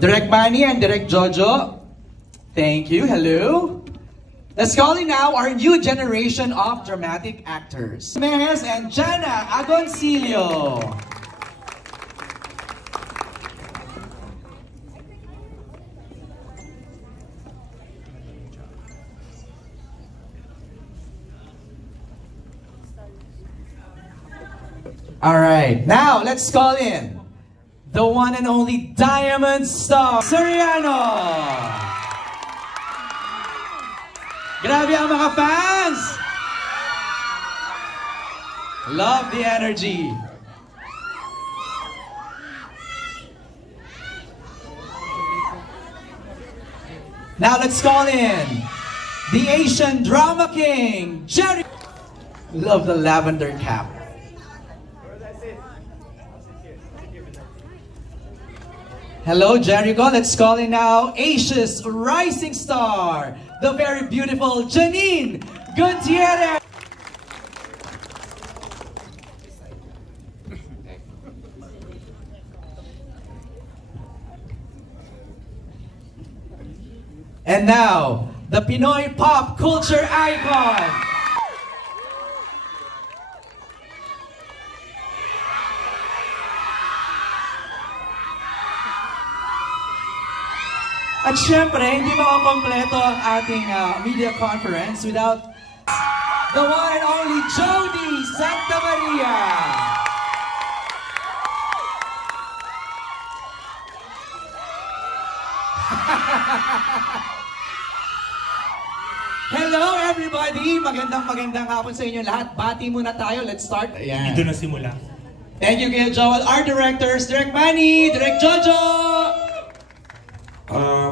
Direct Manny and Direct Jojo. Thank you. Hello. Let's call in now our new generation of dramatic actors. Mejes and Jana Agoncillo. All right, now let's call in the one and only Diamond Star Soriano. Grabe ang mga fans! Love the energy. Now let's call in the Asian Drama King, Jerry. Love the lavender cap. Hello, Jericho. Let's call in now Asia's rising star, the very beautiful Janine Gutierrez. And now, the Pinoy pop culture icon, at syempre, hindi makakompleto ang ating media conference without the one and only Jody Santa Maria. Hello everybody! Magandang hapon sa inyo lahat. Bati muna tayo. Let's start. Ayan. Dito na simula. Thank you, Kuya Joel. Our directors, Direct Manny, Direct Jojo!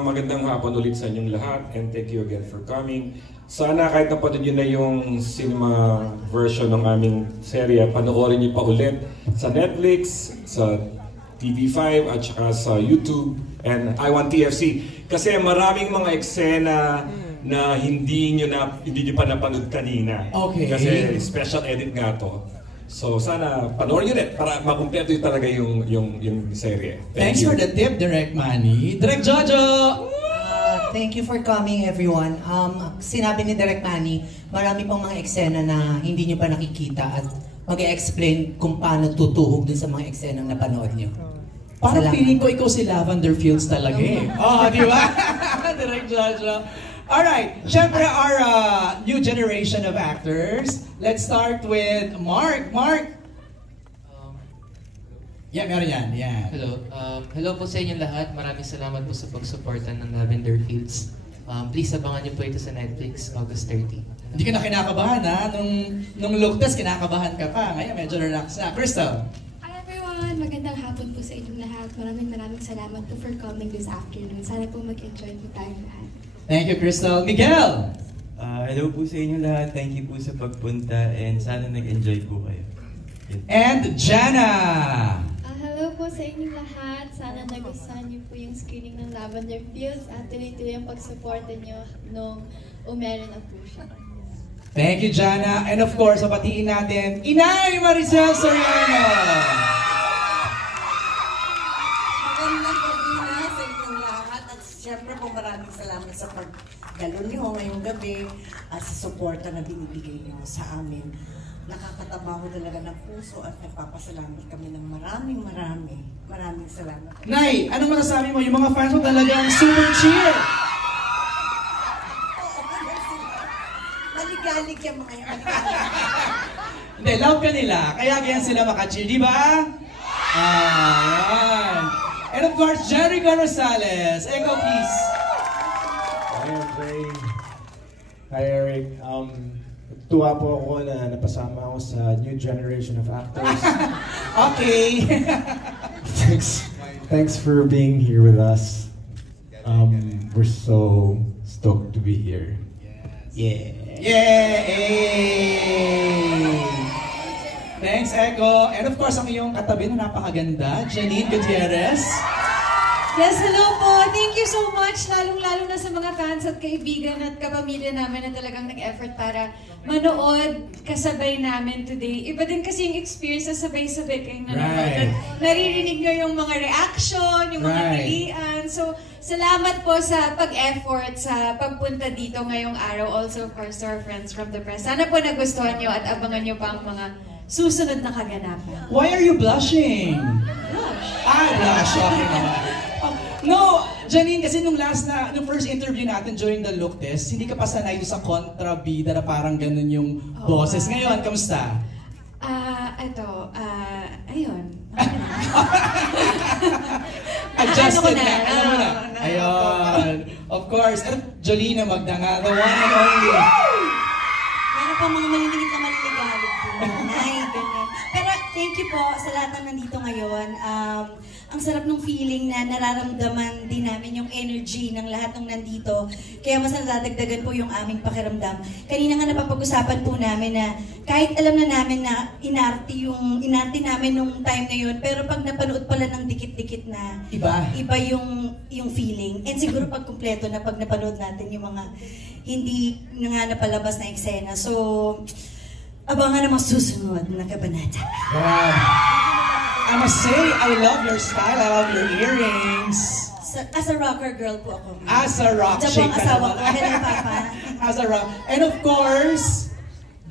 Magandang hapon ulit sa inyong lahat and thank you again for coming. Sana kahit napanood nyo na yung cinema version ng aming serye, panoorin nyo pa ulit sa Netflix, sa TV5 at saka sa YouTube and iWantTFC. Kasi maraming mga eksena na hindi nyo pa napanood kanina. Okay. Kasi special edit nga to. So sana panoorin nyo rin para makumpleto talaga yung serye. Thanks for the tip, Direct Manny. Direct Jojo! Thank you for coming, everyone. Sinabi ni Direct Manny, marami pang mga eksena na hindi nyo pa nakikita at mag-explain kung paano tutuhog dun sa mga eksenang napanood nyo. Parang feeling ko ikaw si Lavender Fields talaga eh. Oh, di ba? Direct Jojo. Alright, syempre our new generation of actors. Let's start with Mark. Mark! Yeah, meron yan. Yeah. Hello. Hello po sa inyo lahat. Maraming salamat po sa pagsuporta ng Lavender Fields. Please abangan niyo po ito sa Netflix, August 30. Hindi ka na kinakabahan ha? Nung look test, kinakabahan ka pa. Ngayon medyo relax na. Crystal! Hi everyone! Magandang hapon po sa inyong lahat. Maraming salamat po for coming this afternoon. Sana po mag-enjoy po tayo lahat. Thank you, Crystal. Miguel! Hello po sa inyo lahat. Thank you po sa pagpunta and sana nag-enjoy po kayo. And Jana! Hello po sa inyong lahat. Sana nagustuhan niyo po yung screening ng Lavender Fields at tuloy-tuloy ang pagsuporta niyo nung umero na po siya. Thank you, Jana. And of course, papatiin natin, Inay Maricel Soriano! Magandang gabi na sa inyong lahat at siyempre po maraming salamat sa pagdalo niyo ngayong gabi at sa suporta na binibigay niyo sa amin. Nakakatabaho talaga ng puso at nagpapasalamat kami ng maraming salamat. Nay, anong masasabi mo? Yung mga fans mo talagang super cheer! Maligalig yung mga yan. Hindi, love ka nila. Kaya ganyan sila maka-cheer, di ba? Ayan. And of course, Jericho Rosales. Echo, please. Hi, Andre. Hi, Eric. Tuwa po ako na napasama ako sa new generation of actors. Okay. Thanks for being here with us. We're so stoked to be here. Yeah. Yay! Thanks, Echo. And of course, ang iyong katabi na napakaganda, Janine Gutierrez. Yes, hello po. Thank you so much, lalong-lalo na sa mga fans at kaibigan at kapamilya namin na talagang nag-effort para manood kasabay namin today. Iba din kasi yung experience na sabay-sabay kayong nanonood. At naririnig nyo yung mga reaction, yung mga pilian. So, salamat po sa pag-effort, sa pagpunta dito ngayong araw. Also, of course, to our friends from the press. Sana po nagustuhan nyo at abangan nyo pa ang mga susunod na kaganapan. Why are you blushing? Blush. Blush. Okay naman. No, Janine, kasi nung first interview natin during the look test, hindi ka pa sanay sa kontrabida na parang ganun yung boses. Ngayon, kamusta? Ayun. Adjusted na. Alam mo na. Ayun. Of course. Jolina Magdanga, the one and only. Meron pa mga maliliit na maliligalig po. Ay, ganyan. Pero thank you po sa lahat ng nandito ngayon. Ang sarap ng feeling na nararamdaman din namin yung energy ng lahat ng nandito. Kaya mas nadadagdagan po yung aming pakiramdam. Kanina nga napapag-usapan po namin na kahit alam na namin na inarte namin nung time na yun, pero pag napanood pala ng dikit-dikit na, iba yung feeling. And siguro pag kumpleto na pag napanood natin yung mga hindi na nga napalabas na eksena. So, abangan ang mga susunod na kabanata. Wow. I must say, I love your style. I love your earrings. As a rocker girl po ako. As a rock shape ka asawa naman. ko. Hello, Papa. As a rock. And of course,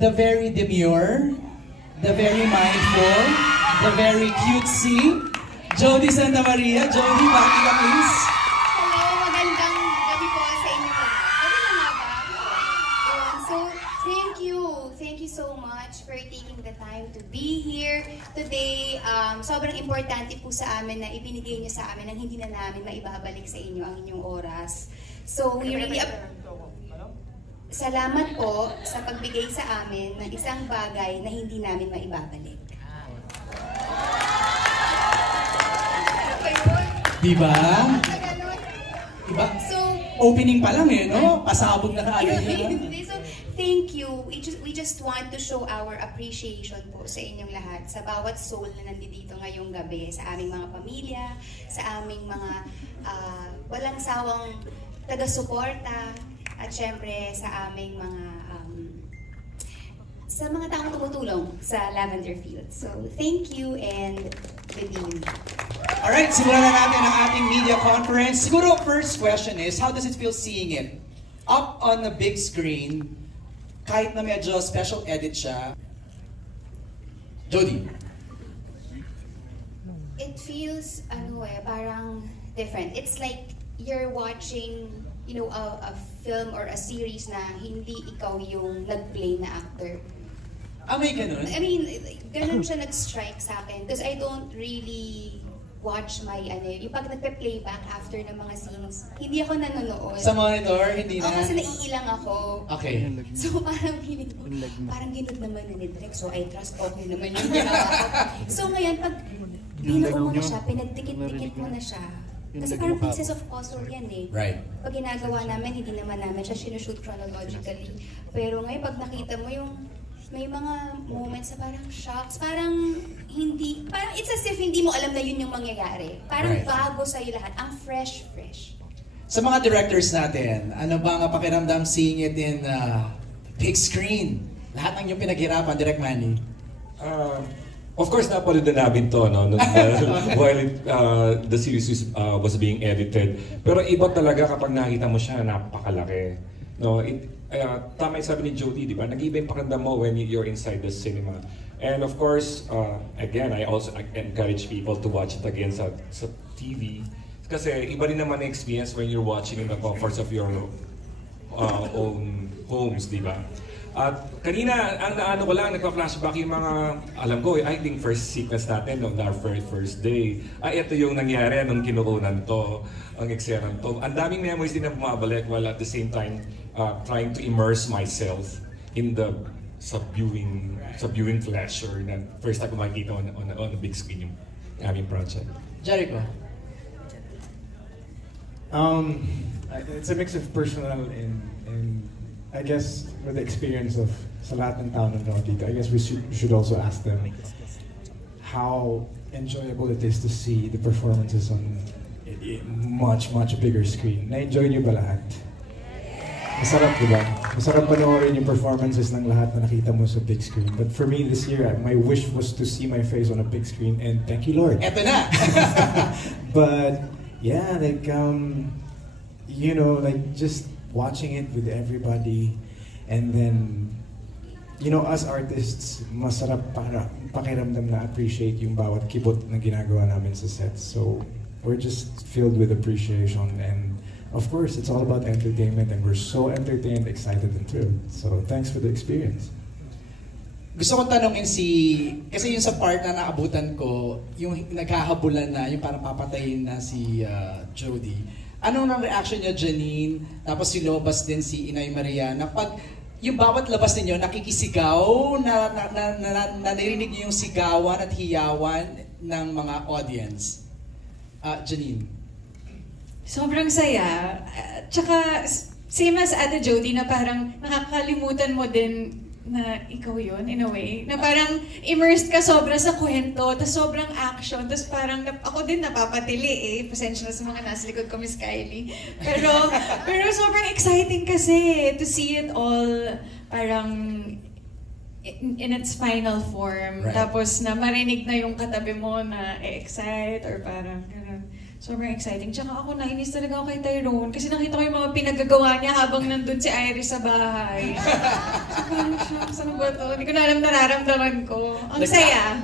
the very demure, the very mindful, the very cutesy, Jody Santa Maria. Jody, back ka please. Hello, magandang gabi po sa inyo lahat. Pwede na nga ba? Yun. So, thank you so much for taking the time to be here today. Sobrang importante po sa amin na ibinigay niyo sa amin nang hindi na namin maibabalik sa inyo ang inyong oras. So, we really salamat po sa pagbigay sa amin ng isang bagay na hindi namin maibabalik. Diba? Diba? So, opening pa lang no? Pasabog na kaagad yun. So, thank you. We just want to show our appreciation po sa inyong lahat, sa bawat soul na nandito ngayong gabi, sa aming mga pamilya, sa aming mga walang sawang taga-suporta, at syempre sa aming mga sa mga taong tumutulong sa Lavender Fields. So, thank you and good evening. Alright, simulan na natin ang ating media conference. Siguro, first question is, how does it feel seeing it up on the big screen, kahit na medyo special edit siya? Jody. It feels, parang different. It's like you're watching, a film or a series na hindi ikaw yung nag-play na actor. May ganun? I mean, ganun siya nag-strike sa akin. Because I don't really watch my, yung pag nagpe-playback after ng mga scenes, hindi ako nanonood. Sa monitor, hindi na? Kasi naiilang ako. Okay. So parang feeling ko, parang ginod naman na ni Direk, so I trust okay naman yung ginawa ko. So ngayon, pag binuo mo na siya, pinagdikit-dikit mo na siya, kasi parang pieces of puzzle yan eh. Right. Pag ginagawa namin, hindi naman namin siya sinushoot chronologically. Pero ngayon, pag nakita mo yung may mga moments na parang shocks, parang it's as if hindi mo alam na yun yung mangyayari. Parang bago sa'yo lahat, ang fresh. Sa mga directors natin, ano ba ang pakiramdam seeing it in big screen? Lahat ng yung pinaghirapan, Direk Manny. Of course, napanood na namin to while the series was being edited. Pero iba talaga kapag nakita mo siya, napakalaki. No, tama yung sabi ni Jody, di ba? Nag-iba yung pakiramdam mo when you're inside the cinema. And of course, again, I also encourage people to watch it again sa TV. Kasi iba rin naman ang experience when you're watching in the comforts of your own homes, di ba? At kanina, ang naano ko lang, nagpa-flashback yung mga, alam ko, I think first sequence natin, on our first day. Ito yung nangyari nung kinukunan to, ang eksenan to. Ang daming memories din na bumabalik while at the same time trying to immerse myself in the viewing pleasure na first time ko makikita on the big screen yung aming project. Jericho? It's a mix of personal and I guess with the experience of sa lahat ng tao na dito, I guess we should also ask them how enjoyable it is to see the performances on it much bigger screen. Na-enjoy niyo ba lahat? Masarap, di ba? Masarap panoorin yung performances ng lahat na nakita mo sa big screen. But for me this year, my wish was to see my face on a big screen, and thank you, Lord. Eto na! But yeah, like you know, like just watching it with everybody, and then you know, as artists, masarap para pakiramdam na appreciate yung bawat kibot na ginagawa namin sa set. So we're just filled with appreciation, and of course, it's all about entertainment, and we're so entertained, excited, and thrilled. So thanks for the experience. Gusto kong tanongin kasi yung sa part na naabutan ko, yung naghahabulan na, yung parang papatayin na si Jody. Anong nang reaction niya, Janine? Tapos yung lumabas din si Inay Maria, na pag yung bawat labas ninyo, nakikisigaw, narinig niyo yung sigawan at hiyawan ng mga audience. Janine? Sobrang saya. Tsaka, same as Ate Jody, na parang nakakalimutan mo din na ikaw yun, in a way. Na parang immersed ka sobra sa kwento, tapos sobrang action, tapos parang ako din napapatili Pasensya na sa mga nasa likod ko, Miss Kylie. Pero sobrang exciting kasi to see it all parang in its final form. Right. Tapos na marinig na yung katabi mo na excite or parang gano'n. Sobrang exciting. Tsaka ako, nainis talaga ako kay Tyrone kasi nakita ko yung mga pinagagawa niya habang nandun si Iris sa bahay. So parang siya, saan ba ito? Hindi ko na alam nararamdaman ko. Ang saya.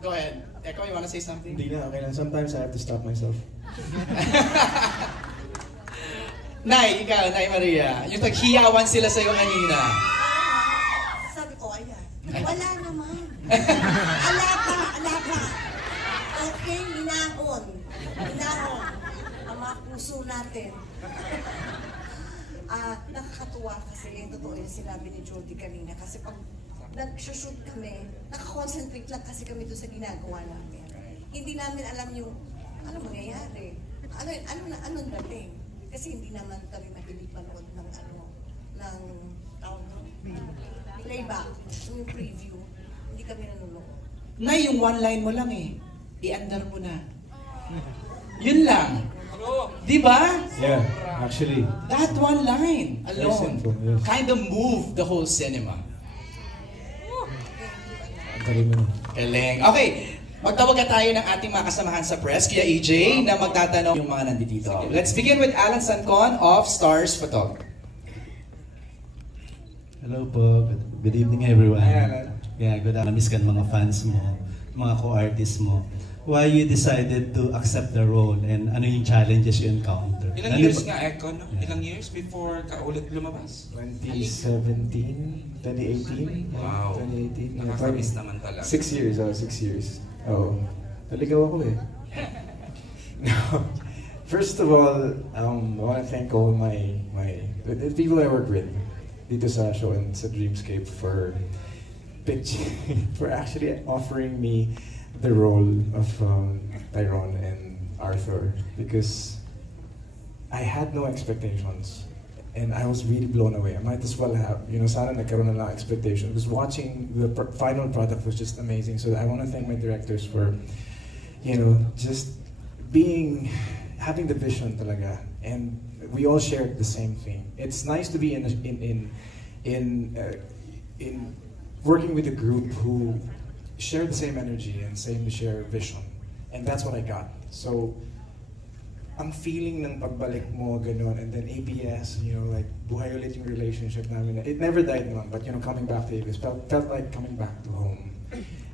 Go ahead. Eko, you wanna say something? Hindi na, okay lang. Sometimes I have to stop myself. Nay, ikaw, Nay Maria. Yung taghiyawan sila sa'yo kanina. Sabi ko, ayan. Wala naman. Alaka. Okay, minahon. Ang mga puso natin. Nakakatuwa kasi totoo yung sinabi ni Jody kanina. Kasi pag nag-shoot kami, nakakonsentrate lang kasi kami doon sa ginagawa namin. Hindi namin alam yung ano mangyayari. Anong dating. Kasi hindi naman kami mahilig manood ng playback. Yung preview. Hindi kami nanonood. Nay, yung one line mo lang i-andar mo na. Yun lang. Di ba? Yeah, actually. That one line alone Simple, yes. kind of moved the whole cinema. Galing. Okay, magtawag na tayo ng ating mga kasamahan sa press, kaya AJ, na magtatanong yung mga nandito. Let's begin with Alan Sancon of Stars Photography. Hello po. Good evening everyone. Hi, Alan. Yeah, good afternoon. Miss ka ng mga fans mo, mga co-artists mo. Why you decided to accept the role and ano yung challenges you encounter? Ilang years nga, Eko, no? Ilang years before ka ulit lumabas? 2017, 2018. Wow. 2018. Nakakamiss naman talaga. 6 years, 6 years. Oo. Naligaw ako No. First of all, I want to thank all the people I work with dito sa show and sa Dreamscape for actually offering me the role of Tyrone and Arthur, because I had no expectations and I was really blown away. I might as well have, sana nagkaroon na lang expectation, because watching the final product was just amazing. So I want to thank my directors for, just having the vision talaga, and we all shared the same thing. It's nice to be in working with a group who share the same energy and share vision. And that's what I got. So, ang feeling ng pagbalik mo, ganon, and then ABS, like, buhay ulit yung relationship namin. It never died naman, but, coming back to ABS felt like coming back to home.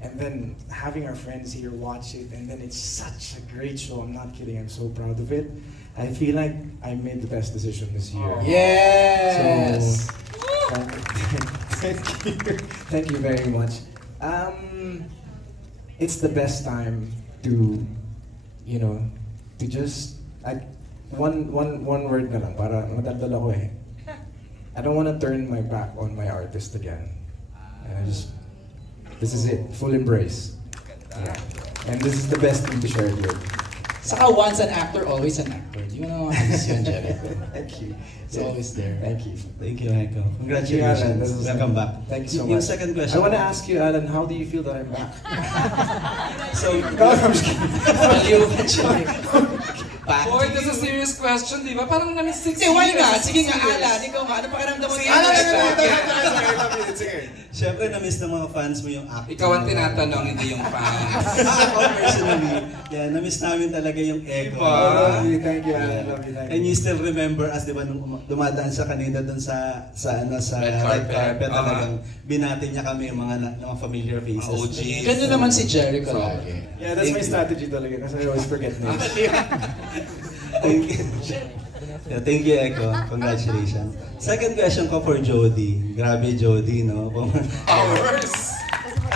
And then, having our friends here watch it, and then it's such a great show. I'm not kidding, I'm so proud of it. I feel like I made the best decision this year. Yes! So, thank you very much. It's the best time to just one word na lang para madaldal ako I don't want to turn my back on my artist again. And this is it, full embrace. Yeah. And this is the best thing to share it with. Saka once an actor, always an actor. Di mo naman ayos yun, Jericho. Thank you. It's always there. Thank you. Thank you, Echo. Congratulations. Welcome back. Thank you so Yung much. second question. I want to ask you, Alan, how do you feel that I'm back? So, I'm just kidding. Baliw ka, Jericho. Boy, that's a serious question, di ba? Parang na-miss 6 Hindi, why not? Sige nga, Alan. Ikaw nga, ano pakiramdam mo? Siyempre, na-miss ng mga fans mo yung acting. Ikaw ang tinatanong, hindi yung fans. Ako personally, yeah, na-miss namin talaga yung Echo. Thank you, Alan. Love you, thank you. And you still remember us, di ba, nung dumadaan siya kanina doon sa red carpet, talagang binati niya kami yung mga familiar faces. OG. Ganun naman si Jericho lagi. Yeah, that's my strategy talaga kasi I always forget names. Thank you. Yeah, thank you, Echo. Congratulations. Second question ko for Jody. Grabe, Jody, no? Hours!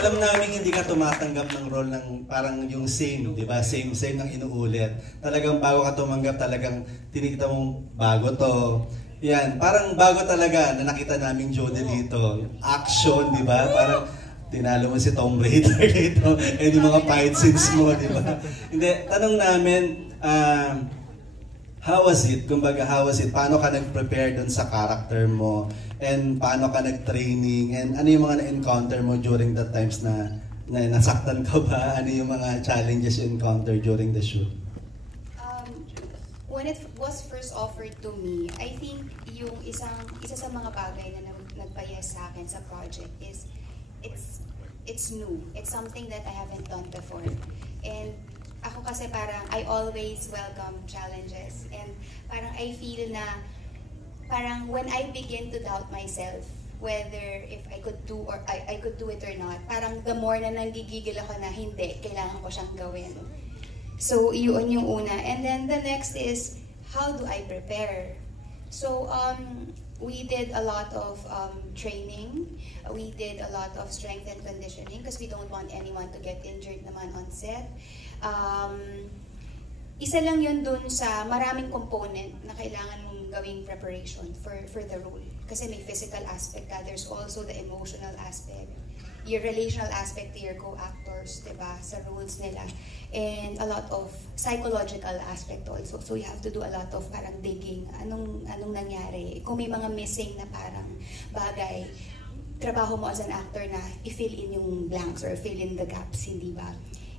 Alam namin hindi ka tumatanggap ng role ng parang yung same, di ba? Same ng inuulit. Talagang bago ka tumanggap, talagang tinikita mong bago to. Yan, parang bago talaga na nakita namin Jody dito. Action, di ba? Parang tinalo mo si Tomb Raider dito. Eh, yung mga fight scenes mo, di ba? Hindi, tanong namin, how was it? Kumbaga, how was it? Paano ka nag-prepare dun sa character mo? And paano ka nag-training? And ano yung mga na-encounter mo during the times na nasaktan ka ba? Ano yung mga challenges you encounter during the shoot? When it was first offered to me, I think yung isa sa mga bagay na nagpa-yes sa akin sa project is it's new. It's something that I haven't done before. And ako kasi parang I always welcome challenges, and parang I feel na parang when I begin to doubt myself whether if I could do or I could do it or not, parang the more na nanggigigil ako na hindi, kailangan ko siyang gawin. So yun yung una. And then the next is, how do I prepare? So we did a lot of training. We did a lot of strength and conditioning because we don't want anyone to get injured naman on set. Isa lang yun dun sa maraming component na kailangan mong gawing preparation for the role. Kasi may physical aspect ka, there's also the emotional aspect, your relational aspect to your co-actors, diba, sa roles nila, and a lot of psychological aspect also. So you have to do a lot of parang digging, anong nangyari, kung may mga missing na parang bagay, trabaho mo as an actor na i-fill in yung blanks or fill in the gaps, hindi ba?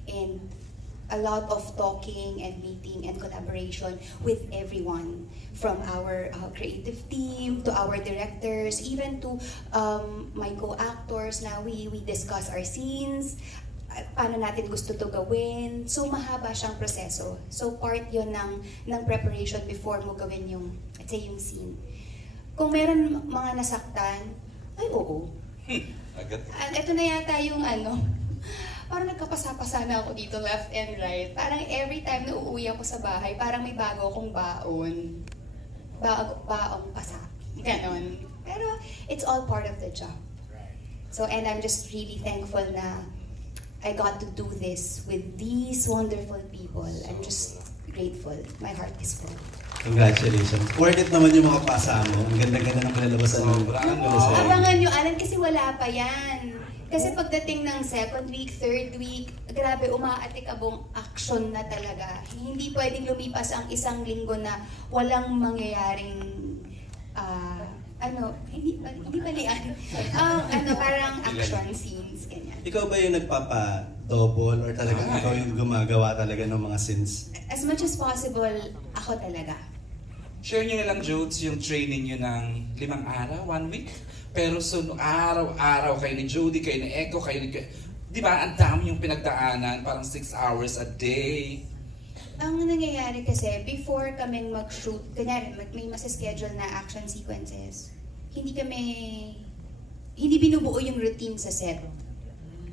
And a lot of talking and meeting and collaboration with everyone, from our creative team to our directors, even to my co-actors. Na we discuss our scenes, paano natin gusto to gawin. So mahaba siyang proseso. So part yun ng preparation before mo gawin yung, let's say, yung scene. Kung meron mga nasaktan, ay oo. Ito na yata yung parang nagkapasa-pasa na ako dito left and right. Parang every time na uuwi ako sa bahay, parang may bago akong baon. Baong pasa. Ganon. Pero it's all part of the job. So, and I'm just really thankful na I got to do this with these wonderful people. I'm just grateful. My heart is full. Congratulations. Worth it naman yung mga pasa mo. Ang ganda-ganda ng kalalabasan mo. Abangan nyo, Alan, kasi wala pa yan. Kasi pagdating ng second week, third week, grabe, umaatikabong action na talaga. Hindi pwedeng lumipas ang isang linggo na walang mangyayaring, parang action scenes, ganyan. Ikaw ba yung nagpapa-double or talagang ikaw yung gumagawa talaga ng mga scenes? As much as possible, ako talaga. Share nyo na lang, Jodes, yung training nyo ng 5 araw, 1 week. Pero araw-araw kayo ni Jody, kayo ni Echo, kayo ni... Di ba, ang dami yung pinagdaanan, parang 6 hours a day. Ang nangyayari kasi, before kaming mag-shoot, kunyari, may schedule na action sequences, hindi binubuo yung routine sa set.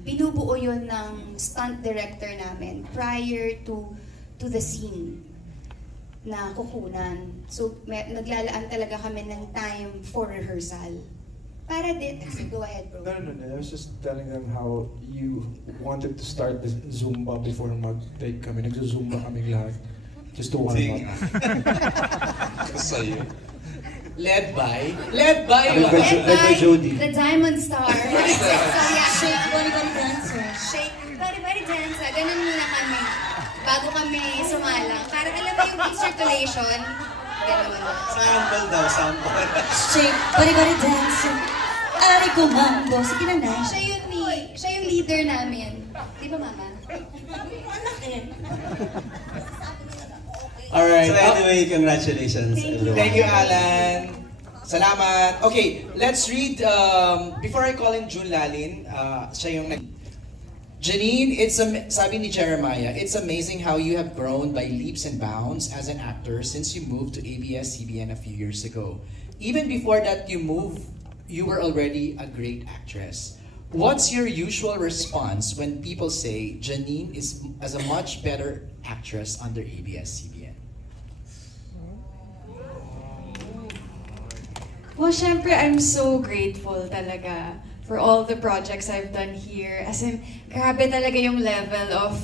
Binubuo yun ng stunt director namin prior to the scene na kukunan. So, naglalaan talaga kami ng time for rehearsal. Para din, go ahead, bro. No. I was just telling them how you wanted to start the Zumba before mag-take kami. Nagzo-Zumba kaming lahat. Just to warm up. Sa'yo. Led by Jody. The Diamond Star. Shake Body Dancer. Shake Body Dancer. Ganun muna kami. Bago kami sumala. lang. Para alam mo yung circulation. Ganun. Sample daw, sample. Shake, bari-bari dance. Ari ko mambo. Sige na na. Siya yung leader namin. Di ba, Mama? Anak eh. Alright. So anyway, congratulations. Thank you, Alan. Salamat. Okay, let's read, before I call in June Lalin, siya yung Janine, sabi ni Jeremiah, it's amazing how you have grown by leaps and bounds as an actor since you moved to ABS-CBN a few years ago. Even before that you moved, you were already a great actress. What's your usual response when people say Janine is a much better actress under ABS-CBN? Well, syempre, I'm so grateful talaga for all the projects I've done here. As in, grabe talaga yung level of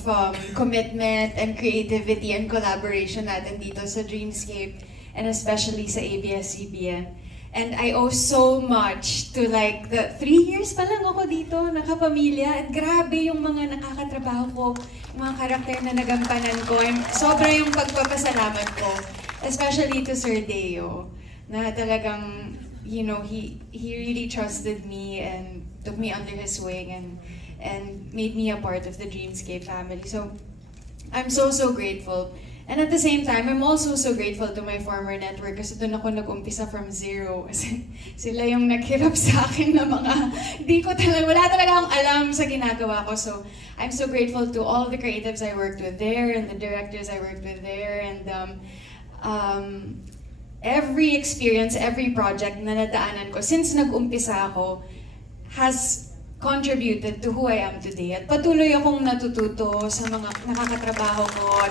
commitment and creativity and collaboration natin dito sa Dreamscape and especially sa ABS-CBN. And I owe so much to like the 3 years pa lang ako dito, nakapamilya. At grabe yung mga nakakatrabaho ko, yung mga karakter na nagampanan ko. Sobra yung pagpapasalamat ko, especially to Sir Deo, na talagang, you know, he really trusted me and took me under his wing and made me a part of the Dreamscape family. So I'm so grateful. And at the same time, I'm also so grateful to my former network kasi doon ako nag-umpisa from zero. Kasi sila yung naghirap sa akin na mga, wala talaga akong alam sa ginagawa ko. So I'm so grateful to all the creatives I worked with there and the directors I worked with there. And every experience, every project na nadaanan ko since nag-umpisa ako has contributed to who I am today. At patuloy akong natututo sa mga nakakatrabaho ko.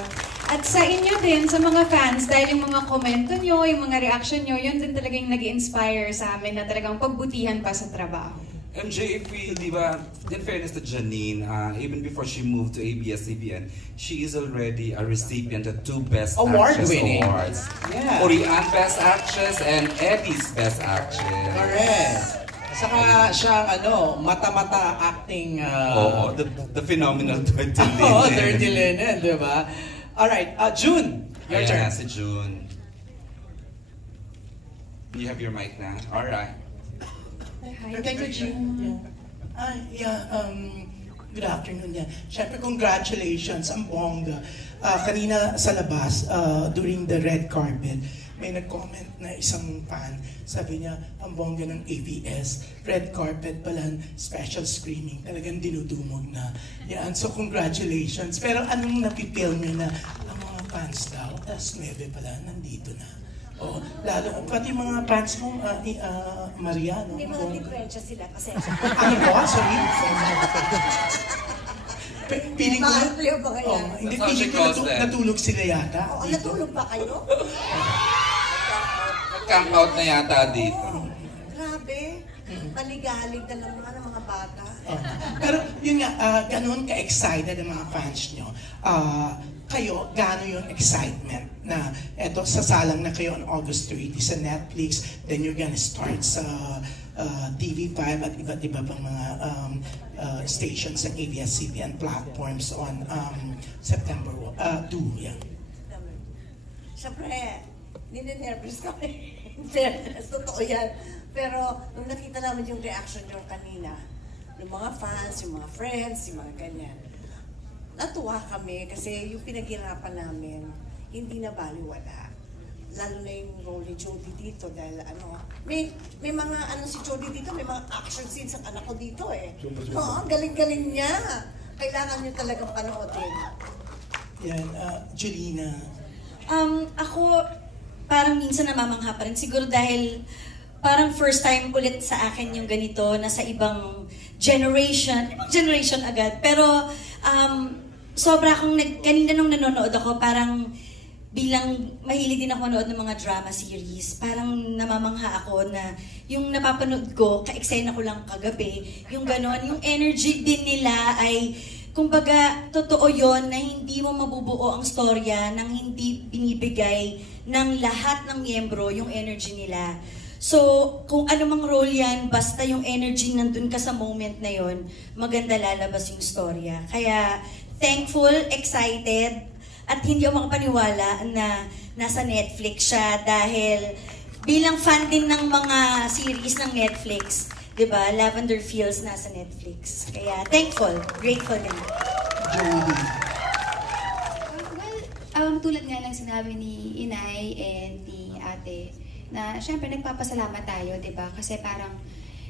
At sa inyo din, sa mga fans, dahil yung mga komento nyo, yung mga reaction nyo, yun din talagang nag-inspire sa amin na talagang pagbutihan pa sa trabaho. MJ, if we, di ba, in fairness to Janine, even before she moved to ABS-CBN, she is already a recipient of 2 Best Actress Awards. Yeah. Oriane Best Actress and Eddie's Best Actress. Correct. Saka siyang mata-mata acting... the phenomenal Dirty Linen. Oo, Dirty Linen, di ba? Alright, June, your turn. Si June. You have your mic na? Alright. Hi, thank you, June. Good afternoon. Siyempre, congratulations, ang bongga. Kanina sa labas, during the red carpet, may nag-comment na isang fan. Sabi niya, ang bongga ng ABS, red carpet pala, special screening, talagang dinudumog na. Yan, so congratulations. Pero anong napipil niyo na ang mga fans daw, tas 9 pala, nandito na. Oh, lalo, pati mga fans mo, Maria, no? May mga diferensya sila kasi. Ano po? Sorry? Piling ko hindi piling ko natulog sila yata. Oo, natulog ba kayo? Nag-camp out na yata dito. Grabe. Maligalig na lang ng mga bata. Pero yun nga, ganun ka-excited ang mga fans nyo. Kayo, gano'n yung excitement na eto, sasalang na kayo on August 30 sa Netflix, then you're gonna start sa TV5 at iba't iba pang mga stations sa ABS-CBN platforms on September 2. Yeah. Siyempre, nininervous kami. In fairness, totoo yan. Pero nung nakita namin yung reaction nyo kanina, yung mga fans, yung mga friends, yung mga ganyan, natuwa kami kasi yung pinaghirapan namin, hindi na baliwala. Lalo na yung role ni Jody dito dahil may mga si Jody dito, may mga action scenes ang anak ko dito eh. Oo, galing-galing niya. Kailangan niyo talagang panoodin. Yan, Julina. Ako, parang minsan namamangha pa rin. Siguro dahil parang first time ulit sa akin yung ganito na sa ibang generation agad. Pero sobra akong, kanina nung nanonood ako, parang bilang mahilig din ako manood ng mga drama series, parang namamangha ako na yung napapanood ko, ka-eksena ko lang kagabi, yung ganon, yung energy din nila ay, kumbaga, totoo yon na hindi mo mabubuo ang storya nang hindi binibigay ng lahat ng miyembro yung energy nila. So, kung anumang role yan, basta yung energy nandun ka sa moment na yon, maganda lalabas yung storya. Kaya, thankful, excited, at hindi ako makapaniwala na nasa Netflix siya dahil bilang fan din ng mga series ng Netflix, di ba? Lavender Fields nasa Netflix. Kaya thankful, grateful din. Tulad nga lang sinabi ni Inay and ni Ate, na syempre nagpapasalamat tayo, di ba? Kasi parang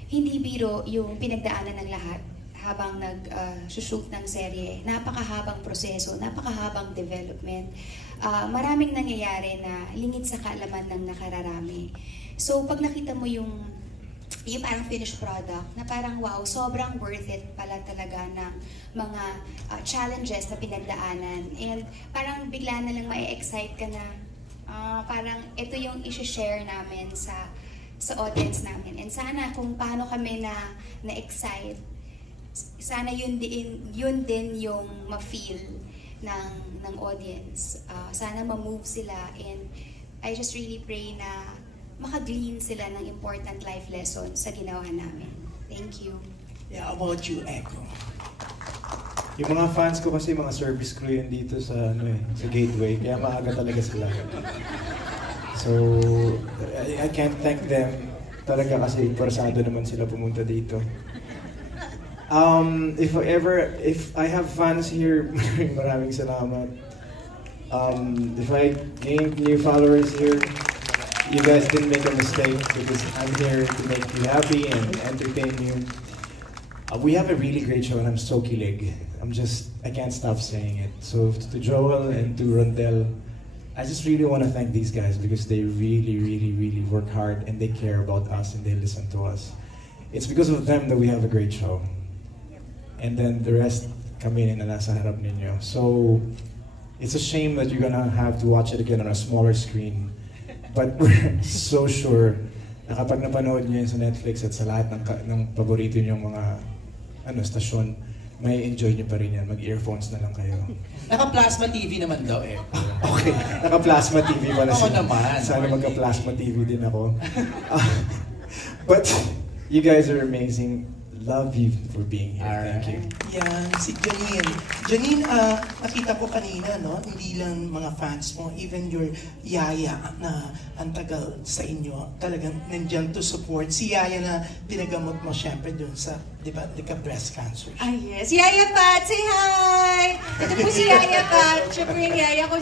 hindi biro yung pinagdaanan ng lahat habang nag-shoot ng serye. Napakahabang proseso, napakahabang development. Maraming nangyayari na lingid sa kaalaman ng nakararami. So pag nakita mo yung parang finished product, na parang wow, sobrang worth it pala talaga ng mga challenges na pinagdaanan. And parang bigla na lang ma-excite ka na parang ito yung isi-share namin sa audience namin. And sana kung paano kami na-excite, sana yun din yung ma-feel ng audience. Sana ma-move sila, and I just really pray na maka-glean sila ng important life lessons sa ginawa namin. Thank you. Yeah, about you, Echo? Yung mga fans ko kasi mga service crew yun dito sa sa Gateway, kaya maaga talaga sila. So, I can't thank them talaga kasi persado naman sila pumunta dito. If I have fans here, maraming salamat. If I gained new followers here, you guys didn't make a mistake because I'm here to make you happy and entertain you. We have a really great show and I'm so kilig. I can't stop saying it. So to Joel and to Rondell, I just really want to thank these guys because they really, really, really work hard and they care about us and they listen to us. It's because of them that we have a great show. And then the rest kami na nasa harap ninyo. So, it's a shame that you're gonna have to watch it again on a smaller screen. But we're so sure na kapag napanood nyo yun sa Netflix at sa lahat ng paborito nyo mga stasyon, may enjoy nyo pa rin yan. Mag-earphones na lang kayo. Naka-plasma TV naman daw eh. Okay, naka-plasma TV pala Ako sila. naman. Sana magka-plasma TV din ako. But you guys are amazing. Love you for being here. Thank you. Yan, si Janine. Janine, nakita ko kanina, no? Hindi lang mga fans mo, even your yaya na ang tagal sa inyo, talagang nandyan to support. Si yaya na pinagamot mo syempre dun sa, di ba, breast cancer. Ay, yes. Yaya Pat, say hi! Ito po si Yaya Pat. Siya po yung yaya ko.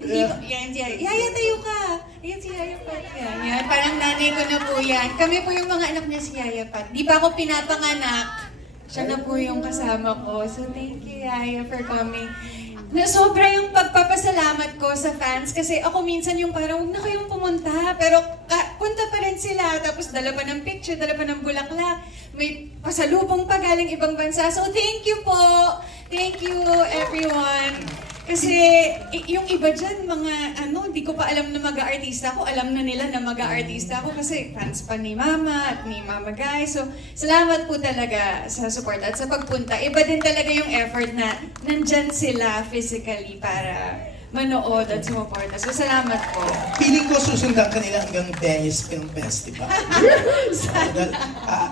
Yan, Yaya, tayo ka. Ayan si Yaya Pat. Yan. Parang nanay ko na po yan. Kami po yung mga anak niya si Yaya Pat. Di pa ako pinapanganak. Siya na po yung kasama ko. So thank you, Yaya, for coming. Sobra yung pagpapasalamat ko sa fans kasi ako minsan yung parang huwag na kayong pumunta pero punta pa rin sila tapos dala pa ng picture, dala pa ng bulaklak, may pasalubong pa galing ibang bansa. So thank you po! Thank you everyone! Kasi yung iba dyan, mga di ko pa alam na mag-aartista ako. Alam na nila na mag-aartista ako kasi fans pa ni Mama at ni Mama Guy. So, salamat po talaga sa support at sa pagpunta. Iba din talaga yung effort na nandyan sila physically para manood at sumuporta. So, salamat po. Feeling ko susundan ka nila hanggang Venice Film Festival.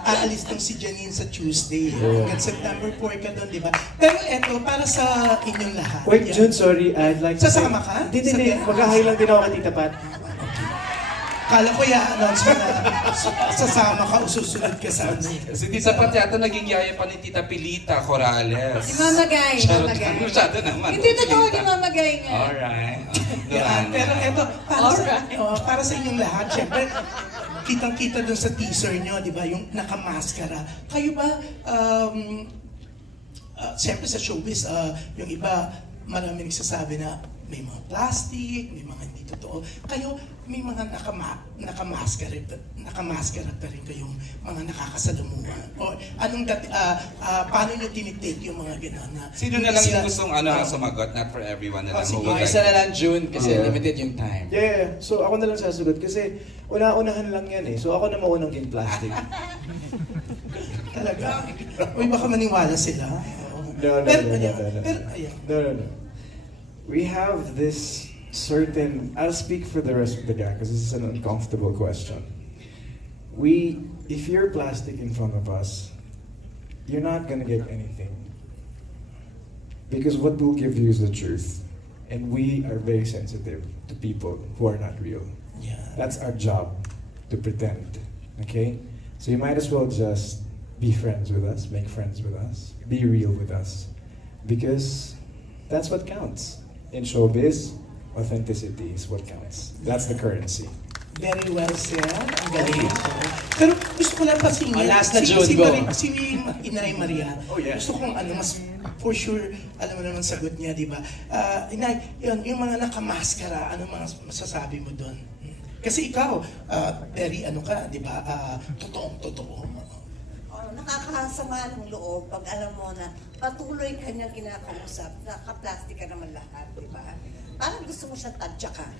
Aalis tong si Janine sa Tuesday. Hanggang September 4 ka doon, di ba? Pero eto, para sa inyong lahat. Wait, Jun, sorry. I'd like to Sasama ka? Hindi. Mag-ahay lang din ako kay Tita Pat. Kala ko i-announce mo na sasama ka o susunod ka sa ano. Si Tita Pat yata naging yaya pa ni Tita Pilita Corrales. Si Mama Guy. Charot ka, masyado naman. Hindi totoo ni Mama Guy nga. Alright. Pero eto, para sa inyong lahat, syempre, kitang-kita dun sa teaser nyo, di ba, yung nakamaskara. Kayo ba, syempre sa showbiz, yung iba, marami nagsasabi na may mga plastic, may mga hindi totoo. Kayo, may mga nakamaskara pa rin kayong mga nakakasalamuhan. O paano nyo tinitake yung mga gano'n na... Sino na lang yung gustong sumagot? Not for everyone na lang. Isa na lang, June, kasi limited yung time. Yeah, so ako na lang sasagot kasi una-unahan lang yan eh. So ako na maunang king plastic. Talaga? Uy, baka maniwala sila. No. We have this certain, I'll speak for the rest of the gang because this is an uncomfortable question. If you're plastic in front of us, you're not gonna get anything. Because what we'll give you is the truth. And we are very sensitive to people who are not real. Yeah. That's our job, to pretend. Okay? So you might as well just be friends with us, make friends with us, be real with us. Because that's what counts. In showbiz, authenticity is what counts. That's the currency. Very well said. Ang galing. Pero gusto ko lang pasingin. Last na, June, go. Si Inay Maria. Oh, yeah. Gusto kong mas for sure, alam mo naman sagot niya, di ba? Inay, yung mga nakamaskara, ano mga masasabi mo doon? Kasi ikaw, very di ba? Totoo. Nakakasama ng loob pag alam mo na patuloy kanyang kinakausap, nakaplastic ka naman lahat, di ba? Parang gusto mo siyang tadyakan.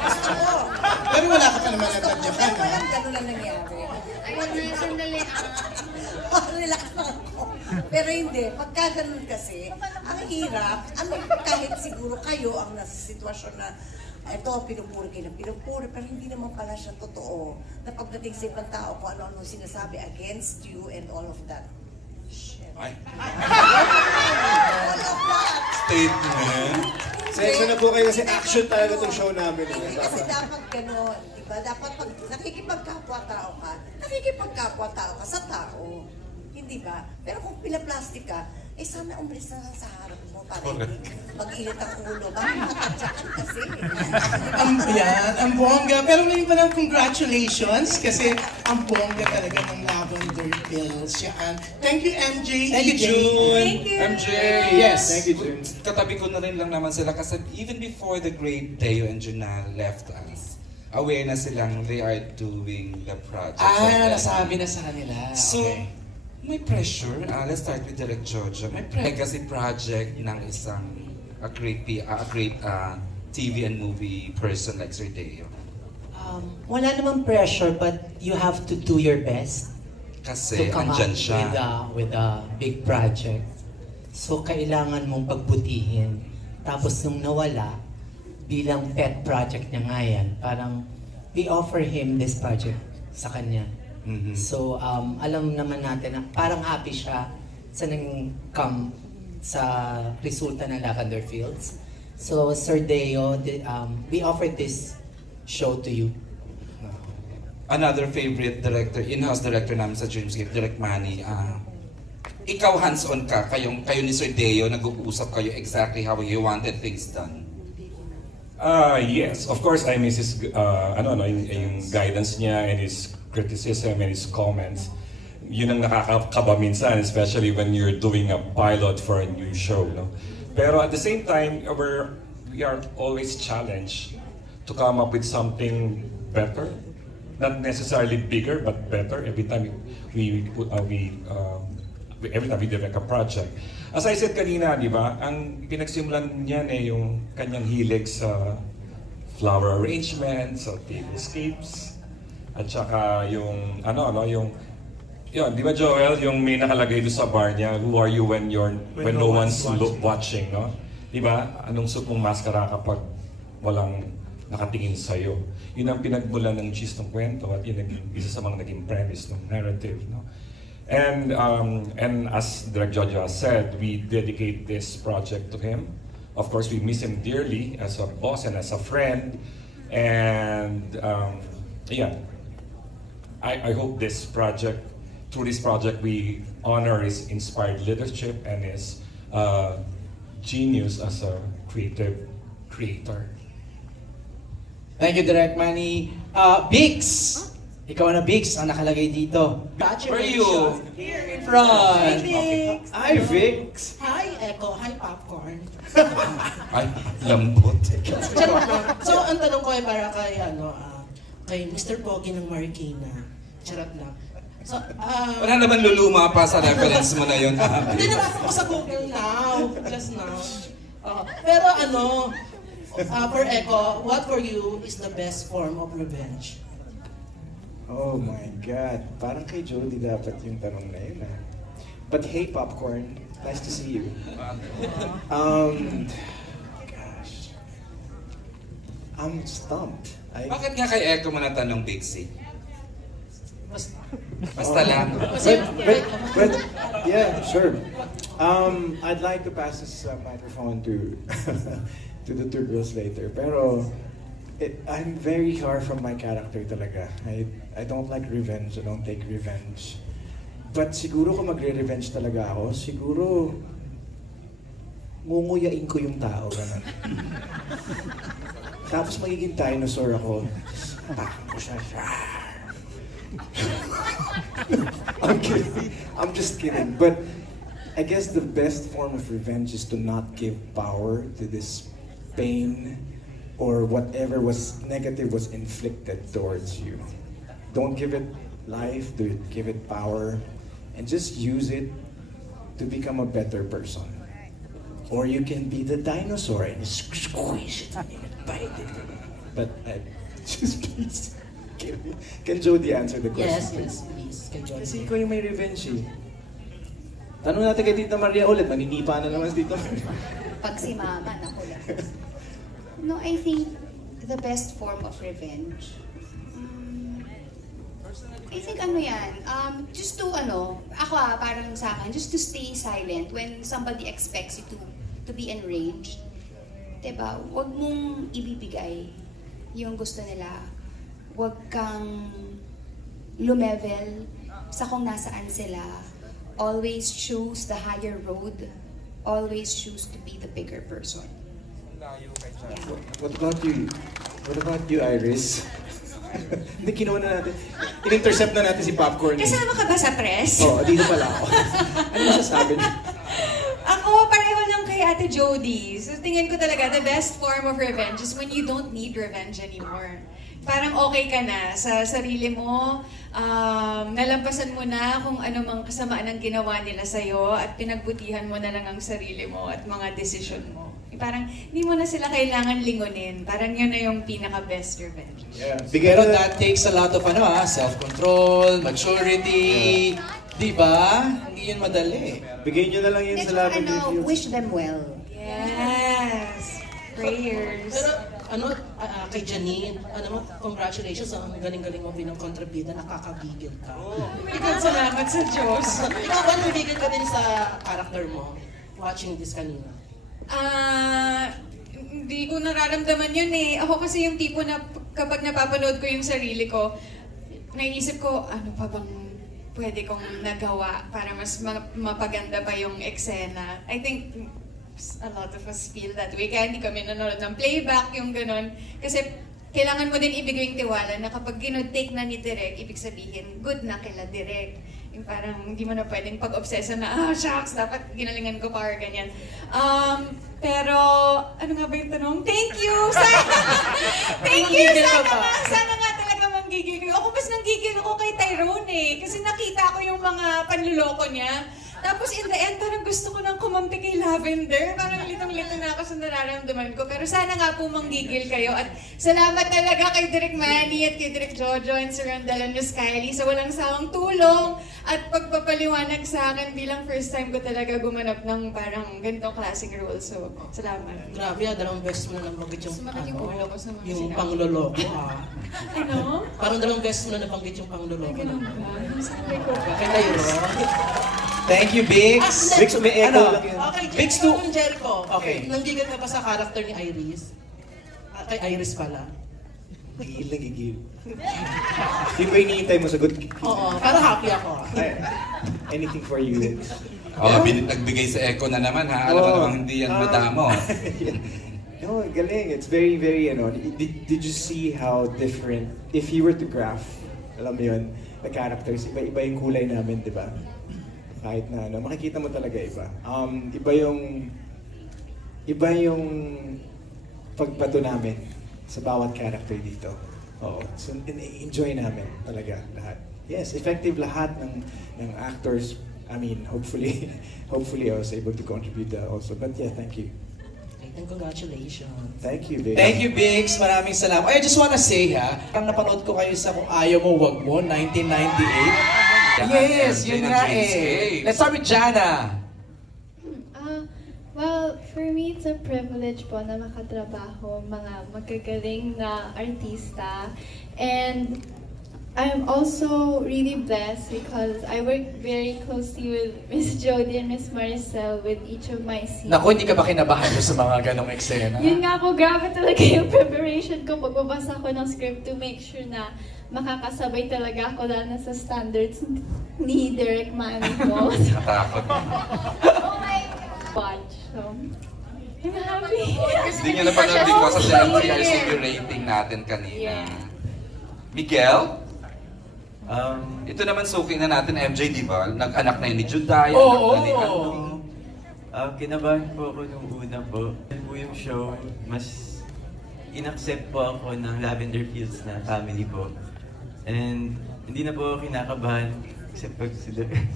Gusto mo. Pero wala ka pa naman na tadyakan. Pero walang gano'n lang nangyari. Ay, sandali. Relax lang ako. Pero hindi, pagka ganun kasi, ang hirap, kahit siguro kayo ang nasa sitwasyon na ito, pinupuri kayo na pinupuri, pero hindi naman pala siya totoo. Na pagdating sa ibang tao, kung ano-ano sinasabi against you and all of that. Shit. Ay. All of that. Statement. Sensya na po kayo kasi action talaga itong show namin. Hindi kasi dapat gano'n, di ba? Dapat pag nakikipagkapwa-tao ka sa tao. Hindi ba? Pero kung pinaplastic ka, sana umalis na lang sa harap mo para hindi mag-init ang ulo. Bakit matadyakan kasi? Ang bongga. Pero ngayon pa lang, congratulations kasi ang bongga talaga ng Lavender Pills. Yan. Thank you, MJ. Thank you, June. Thank you. MJ. Yes. Thank you, June. Katabi ko na rin lang naman sila kasi even before the great Teo and Junal left us, aware na silang they are doing the project. Nasabi na sa kanila. So, Okay. may pressure. Let's start with Direct Jojo. May legacy project ng a great TV and movie person like Sir Teo. Wala namang pressure, but you have to do your best Kasi to come andyan up siya. with a big project. So kailangan mong pagbutihin. Tapos nung nawala, bilang pet project niya nga yan, parang we offer him this project sa kanya. Mm-hmm. So alam naman natin na parang happy siya sa nang-come sa resulta ng Lavender Fields. So Sir Deo, we offered this show to you. Another favorite director, in-house director namin sa Dreamscape, Direct Manny. Ikaw hands-on ka, kayo ni Sir Deo, nag-uusap kayo exactly how you wanted things done. Yes, of course I miss his yung guidance niya and his criticism and his comments. Yun ang nakakakaba minsan, especially when you're doing a pilot for a new show, no? Pero at the same time, we are always challenged to come up with something better, not necessarily bigger but better every time we direct a project. As I said kanina, di ba, ang pinagsimulan niyan yung kanyang hilig sa flower arrangement, sa tablescapes, at saka yung di ba Joel, yung may nakalagay doon sa bar niya, who are you when no one's watching, no? Di ba? Anong suot mong maskara kapag walang nakatingin sa'yo? Yun ang pinagmulan ng gist ng kwento at yun ang isa sa mga naging premise ng narrative, no? And as Direk Jojo has said, we dedicate this project to him. Of course, we miss him dearly as a boss and as a friend. And I hope through this project, we honor his inspired leadership and his genius as a creative creator. Thank you, Direct Manny. Biggs! Ikaw na, Biggs, ang nakalagay dito. Where are you? Here in front. Hi, Biggs. Hi, Biggs. Hi, Echo. Hi, Popcorn. Ay, lambot. So, ang tanong ko ay para kay Mr. Pogi ng Marikina. Charot lang. So, Wala naman luluma pa sa reference mo na yun. Hindi, nabasa ko sa Google now. Just now. Pero for Echo, what for you is the best form of revenge? Oh my God. Parang kay Jody dapat yung tanong na yun. But hey, Popcorn. Nice to see you. Gosh. I'm stumped. Bakit nga kay Echo mo natanong, Bixie? Basta lang. But Yeah, sure. I'd like to pass this microphone to to the two girls later. Pero I'm very far from my character talaga. I don't like revenge. I don't take revenge. But siguro kung magre-revenge talaga ako, siguro ngunguyain ko yung tao. Ganun. Tapos magiging dinosaur ako. Takan ko siya. I'm kidding. I'm just kidding. But I guess the best form of revenge is to not give power to this pain or whatever was negative was inflicted towards you. Don't give it life, give it power, and just use it to become a better person. Or you can be the dinosaur and squeeze it and bite it. But just please, can Jody answer the question? Yes, please. Kasi ikaw yung may revenge eh. Tanong natin kay Tita Maria ulit, maninipa na naman si Tita Maria. Pag si Mama, naku lang. No, I think the best form of revenge, I think ano yan, just to ako parang sa akin, just to stay silent when somebody expects you to be enraged. Diba? Huwag mong ibibigay yung gusto nila. Huwag kang lumevel sa kung nasaan sila. Always choose the higher road. Always choose to be the bigger person. Yeah. What about you? What about you, Iris? Hindi, kinuha na natin. In-intercept na natin si Popcorn. Kasama ka ba sa press? Oo, dito pala ako. Ano masasabi niyo? Ako, pareho lang kay Ate Jody. So tingin ko talaga, the best form of revenge is when you don't need revenge anymore. Parang okay ka na sa sarili mo, nalampasan mo na kung ano mang kasamaan ang ginawa nila sa'yo at pinagbutihan mo na lang ang sarili mo at mga desisyon mo. Parang hindi mo na sila kailangan lingunin. Parang yun na yung pinaka-best revenge. Yeah. Pero that takes a lot of self-control, maturity, di ba? Hindi yun madali. Bigay nyo na lang yun sa Lavender Fields. Wish them well. Yes. Prayers. Pero kay Janine, congratulations, ang galing-galing mo bilang kontrabida, nakakabigil ka. Ikaw, salamat sa Diyos. Ikaw ba nabigil ka din sa character mo, watching this kanina? Hindi ko nararamdaman yun eh. Ako kasi yung tipo na kapag napapanood ko yung sarili ko, naisip ko, ano pa bang pwede kong nagawa para mas mapaganda pa yung eksena. I think a lot of us feel that way. Kaya hindi kami nanonood ng playback, yung ganun. Kasi kailangan mo din ibigay yung tiwala na kapag take na ni Direk, ibig sabihin, good na kila Direk. Yung parang hindi mo na pwedeng pag-obsesa na, shucks, dapat ginalingan ko pa or ganyan. Pero, ano nga ba yung tanong? Thank you! Thank you! Sana nga talaga manggigil ko. Ako mas nanggigil ako kay Tyrone eh. Kasi nakita ko yung mga panluloko niya. Tapos in the end, parang gusto ko nang kumampi kay Lavender. Parang litong-lito na ako sa nararamdaman ko. Pero sana nga po manggigil kayo. At salamat talaga kay Direk Manny at kay Direk Jojo and Sir Rondalonius Kylie sa walang sawang tulong at pagpapaliwanag sa akin bilang first time ko talaga gumanap ng parang ganitong klaseng role. So, salamat. Grabe, dalawang beses mo na nabanggit yung Sumakit yung ulo ko sa mga yung sinabi. pangloloko Ano? Parang dalawang beses mo na nabanggit yung pangloloko. Sabi ko. Kaya yun. Thank you, Biggs. Biggs, may echo lang yun. Okay, Biggs Jericho. Okay. Nanggigil ka ba sa character ni Iris? Kay Iris pala. Gigil na gigil. Hindi ko iniintay mo sagot. Oo, para happy ako. Anything for you. Nagbigay sa echo na naman ha. Alam mo namang hindi yan madamo. No, galing. It's very, very, did you see how different, if you were to graph, alam mo yun, the characters, iba-iba yung kulay namin, di ba? Kahit na makikita mo talaga iba. Iba yung pagbato namin sa bawat character dito. Oo. So, enjoy namin talaga lahat. Yes, effective lahat ng actors. I mean, hopefully I was able to contribute also. But yeah, thank you. And congratulations. Thank you, Biggs. Thank you, Biggs. Maraming salamat. I just wanna say parang napanood ko kayo sa Kung Ayaw Mo, Wag Mo, 1998. Yes, yun nga eh. Let's start with Jana. Well, for me, it's a privilege po na makatrabaho mga magagaling na artista. And I'm also really blessed because I work very closely with Miss Jody and Miss Maricel with each of my scenes. Naku, hindi ka ba kinabahan sa mga ganong eksena? Yun nga po, grabe talaga yung preparation ko. Pagbabasa ko ng script to make sure na makakasabay talaga ako lalo na sa standards ni Direk Manny po. Natakot. Oh my God! So, I'm happy. Hindi nyo napanood din ko sa MTRCB rating natin kanina. Miguel? Ito naman suking na natin, MJ, di ba? Nag-anak na yun ni Juday, anak na ni Andy. Kinabahan po ako nung una po. Po yung show, mas inaccept po ako ng Lavender Fields na family po. And hindi na po ako kinakabahan except pag si Direk.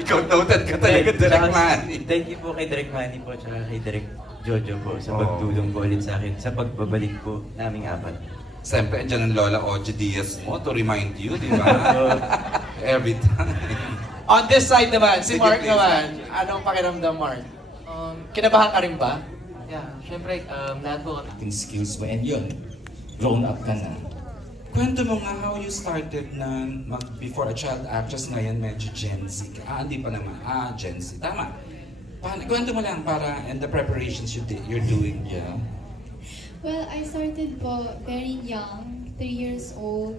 Ikaw noted ka talaga, Direk Manny. Thank you po kay Direk Manny po, tsaka kay Direk Jojo po sa pagtulong po ulit sa akin sa pagbabalik po naming apat. Siyempre, andyan ang Lola Oji Diaz mo to remind you, di ba? Every time. On this side naman, si Mark naman. Anong pakiramdam, Mark? Kinabahan ka rin ba? Yeah, syempre, lahat po acting skills mo, and yun, grown up ka na. Kwento mo nga how you started na before a child actress, ngayon medyo Gen Z ka. Hindi pa naman. Gen Z. Tama. Kwento mo lang para and the preparations you're doing. Yeah. Well, I started po very young, 3 years old.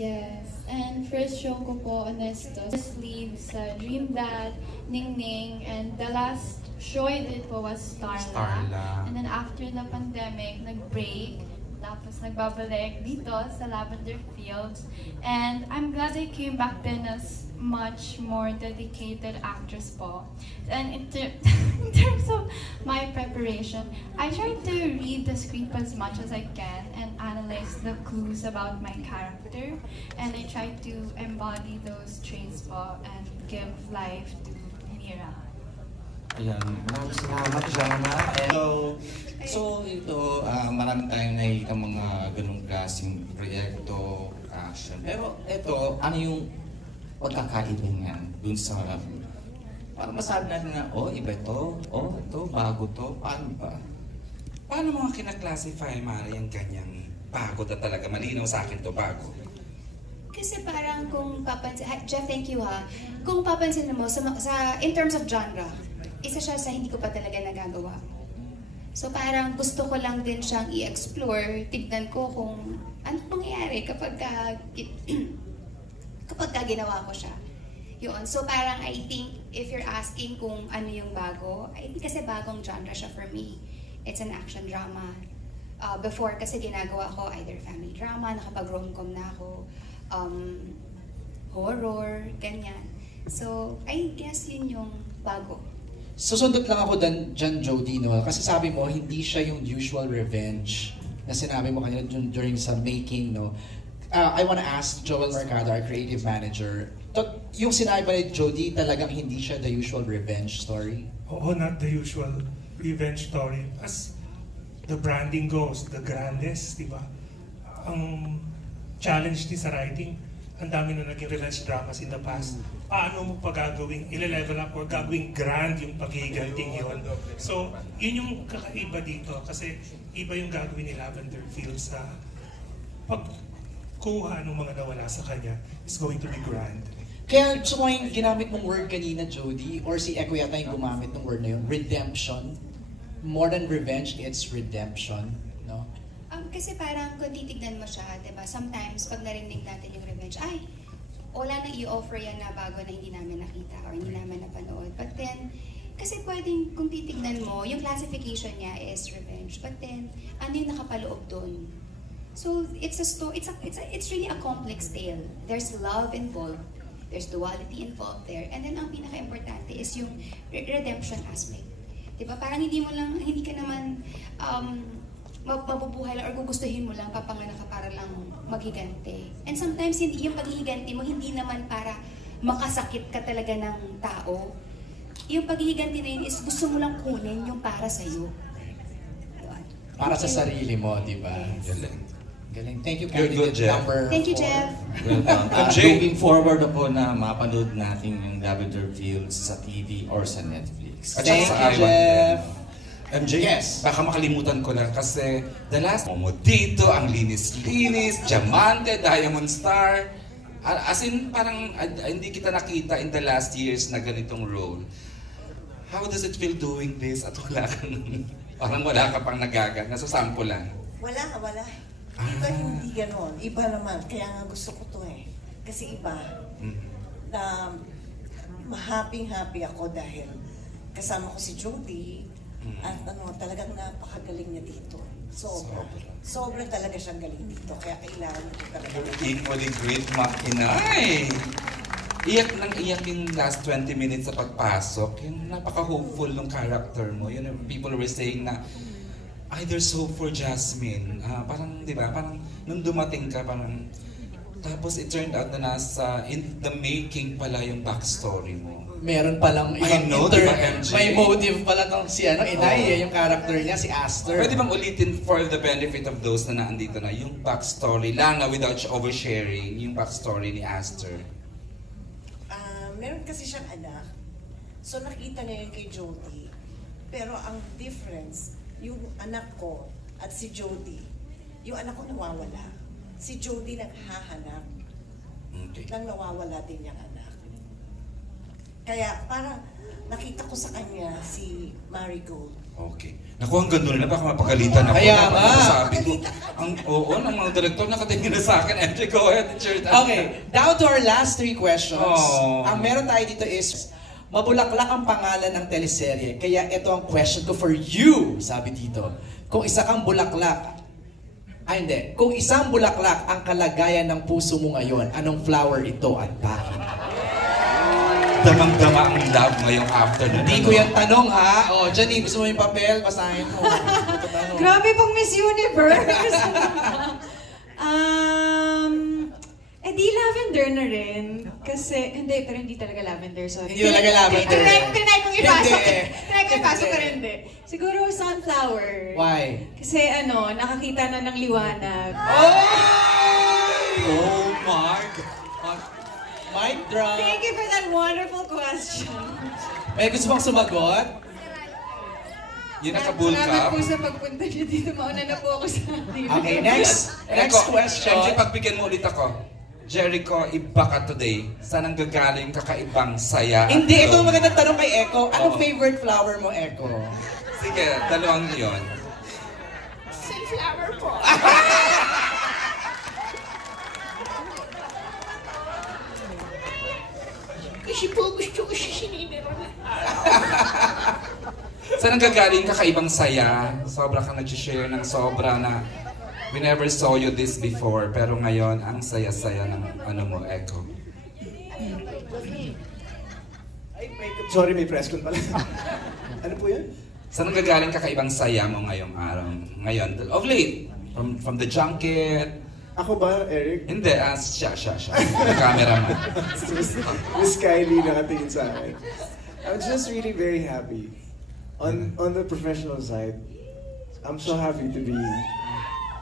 Yes. And first show ko po, Honesto. First lead sa Dream Dad, Ning Ning, and the last show I did po was Starla. And then after the pandemic, nag-break. Tapos nagbabalik dito sa Lavender Fields. And I'm glad I came back then as much more dedicated actress po. And in terms of my preparation, I tried to read the script as much as I can and analyze the clues about my character. And I tried to embody those traits po and give life to Mira. Ayan, maraming salamat, Jana. So ito, marami tayong nakikita mga ganong klaseng proyekto, action. Pero ito, ano yung pagkakaiba niyan dun sa, para masabi natin na, iba ito, ito, bago to, paano ba? Paano mga kinaklasify, Mara, yung kanyang bago na talaga? Malinaw sa akin to bago. Kasi parang kung papansin, Jeff, thank you ha. Kung papansin mo, in terms of genre, isa siya sa hindi ko pa talaga nagagawa. So parang gusto ko lang din siyang i-explore, tignan ko kung anong mangyayari kapag ginawa ko siya. Yun. So parang I think if you're asking kung ano yung bago, I think kasi bagong genre siya for me. It's an action drama. Before kasi ginagawa ko either family drama, nakapag-rom-com na ako, horror, ganyan. So I guess yun yung bago. Susundot lang ako dyan, Jody, no? Kasi sabi mo, hindi siya yung usual revenge na sinabi mo kanina during sa making, no? I wanna ask Joel Mercado, our creative manager, yung sinabi ba ni Jody, talagang hindi siya the usual revenge story? Oo, not the usual revenge story. As the branding goes, the grandest, di ba? Ang challenge din sa writing, ang dami na naging revenge dramas in the past. Paano mo pa gagawing, ile-level up or gagawing grand yung paghiganting yun. So, yun yung kakaiba dito kasi iba yung gagawin ni Lavender Fields sa pagkuha ng mga nawala sa kanya is going to be grand. Kaya gusto mo yung ginamit mong word kanina, Jody, or si Eko yata yung gumamit ng word na yun, redemption. More than revenge, it's redemption, no? Kasi parang kung titignan mo siya, diba, sometimes pag narinig natin yung revenge, ay, wala nang i-offer yan na bago na hindi namin nakita or hindi namin napanood. But then, kasi pwedeng kung titignan mo, yung classification niya is revenge. But then, ano yung nakapaloob doon? So, it's a story, it's really a complex tale. There's love involved, there's duality involved there, and then ang pinaka-importante is yung redemption aspect. Diba? Parang hindi ka naman mabubuhay lang or gugustuhin mo lang papanganak ka para lang maghigante. And sometimes yung paghihiganti mo hindi naman para makasakit ka talaga ng tao. Yung paghihiganti na yun is gusto mo lang kunin yung para sa'yo. Para sa sarili mo, di ba? Galing. Galing. Thank you, Good, Jeff. Thank you, Jeff. Looking forward po na mapanood natin yung Lavender Fields sa TV or sa Netflix. Thank you, Jeff. MJ, Yes. baka makalimutan ko lang kasi the last mo dito, ang linis-linis, diamante, diamond star. As in, parang hindi kita nakita in the last years na ganitong role. How does it feel doing this at wala kang, parang wala ka pang nagagat, nasasample lang? Wala. Iba hindi ganon. Iba naman. Kaya nga gusto ko to eh. Kasi iba. Na happy ako dahil kasama ko si Jody. At talagang napakagaling niya dito. Sobra talaga siyang galing dito. Kaya kailangan ko talaga. Equally great, Inay! Iyak yung last 20 minutes sa pagpasok. Yung napaka-hopeful ng character mo. Yun, people were saying na, there's hope for Jasmine. Parang, di ba, parang nung dumating ka, parang, tapos it turned out na nasa, in the making pala yung backstory mo. Meron palang ibang diba, MJ? May motive pala tong si Inay, yung character niya, si Aster. Pwede bang ulitin for the benefit of those na naandito na, yung backstory lang na without oversharing, yung backstory ni Aster? Meron kasi siyang anak. So nakita niya yun kay Jody. Pero ang difference, yung anak ko at si Jody, yung anak ko nawawala. Si Jody naghahanap. Nang nawawala din niyang anak. Kaya parang nakita ko sa kanya si Marigold. Okay. Naku, ang ganda na, baka mapagalitan ako. Kaya nga. Sabi ko, ng mga direktor nakatingin na sa akin. MJ, go ahead and share that. Okay, down to our last 3 questions. Ang meron tayo dito is, mabulaklak ang pangalan ng teleserye. Kaya ito ang question ko for you, sabi dito. Kung isa kang bulaklak, kung isang bulaklak ang kalagayan ng puso mo ngayon, anong flower ito at bakit? Damang-dama ang love ngayong afternoon. Hindi ko yung tanong ha. Janine, gusto mo yung papel? Basahin mo. Grabe pang Miss Universe! Di lavender na rin. Kasi, pero hindi talaga lavender. Sorry. Hindi talaga lavender. Tinry kong ipasok pero hindi. Siguro sunflower. Why? Kasi nakakita na ng liwanag. Oh my God! Mic drop. Thank you for that wonderful question. May gusto bang sumagot? Yung naka-bull Salamat cup. po sa pagpunta niyo dito. Mauna na po ako sa atin. Okay, next question. MJ, pagbigyan mo ulit ako. Jericho, iba ka today. Saan ang gagaling kakaibang saya? Hindi, ito ang magandang tanong kay Echo. Anong favorite flower mo, Echo? Sige, dalawang yun. Sunflower po. Kasi po gusto ko siya sininiron ng araw. Saan ang gagaling kakaibang saya? Sobra kang nag-share ng sobra na we never saw you this before. Pero ngayon, ang saya-saya ng mo, Echo. Sorry, may press con pala. Ano po yan? Saan ang gagaling kakaibang saya mo ngayong araw? Ngayon, of late, from the junket. Ako ba, Eric? Hindi, siya. Cameraman. Miss Kylie nakatingin sa akin. I'm just really very happy. On the professional side, I'm so happy to be